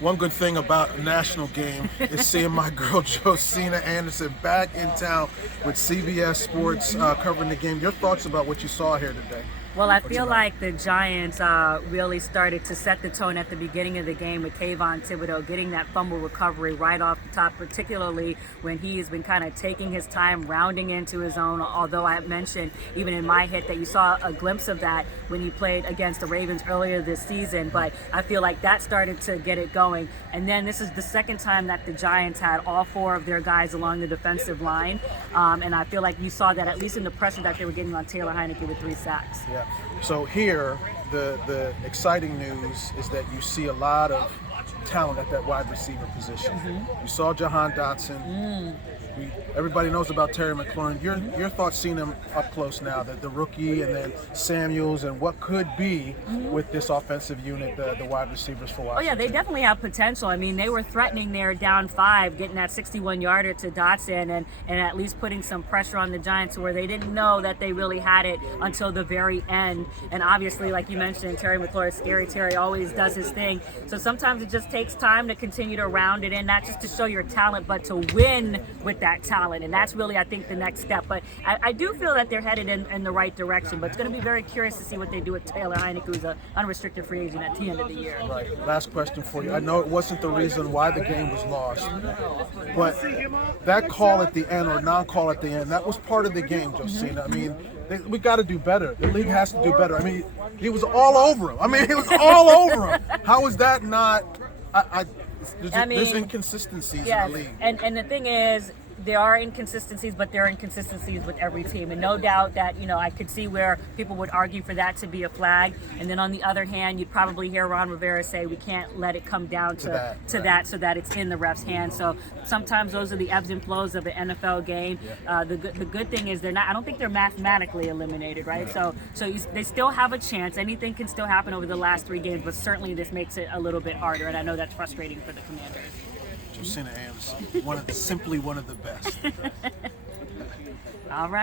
One good thing about a national game is seeing my girl Josina Anderson back in town with CBS Sports covering the game. Your thoughts about what you saw here today? Well, I feel like the Giants really started to set the tone at the beginning of the game with Kayvon Thibodeau getting that fumble recovery right off the top, particularly when he has been kind of taking his time rounding into his own, although I mentioned even in my hit that you saw a glimpse of that when you played against the Ravens earlier this season, but I feel like that started to get it going. And then this is the second time that the Giants had all four of their guys along the defensive line, and I feel like you saw that at least in the pressure that they were getting on Taylor Heineke with 3 sacks. Yeah. So here, the exciting news is that you see a lot of talent at that wide receiver position. You saw Jahan Dotson. Everybody knows about Terry McLaurin. Your thoughts seeing him up close now, the rookie, and then Samuels, and what could be with this offensive unit, the wide receivers for Washington? Oh yeah, they definitely have potential. I mean, they were threatening their down 5, getting that 61-yarder to Dotson, and at least putting some pressure on the Giants where they didn't know that they really had it until the very end. And obviously, like you mentioned, Terry McLaurin, scary Terry, always does his thing. So sometimes it just takes time to continue to round it in, not just to show your talent, but to win with that talent. And that's really, I think, the next step. But I do feel that they're headed in the right direction. But it's going to be very curious to see what they do with Taylor Heineke, who's an unrestricted free agent at the end of the year. Right. Last question for you. I know it wasn't the reason why the game was lost, but that call at the end or non-call at the end, that was part of the game, Josina. I mean, we got to do better. The league has to do better. I mean, he was all over him. He was all over him. How is that not? There's inconsistencies in the league. And the thing is, there are inconsistencies, but there are inconsistencies with every team. And no doubt that, I could see where people would argue for that to be a flag. And then on the other hand, you'd probably hear Ron Rivera say we can't let it come down to that so that it's in the ref's hands. So sometimes those are the ebbs and flows of the NFL game. The good thing is I don't think they're mathematically eliminated, right? So they still have a chance. Anything can still happen over the last 3 games, but certainly this makes it a little bit harder. And I know that's frustrating for the Commanders. Josina Anderson, simply one of the best. All right.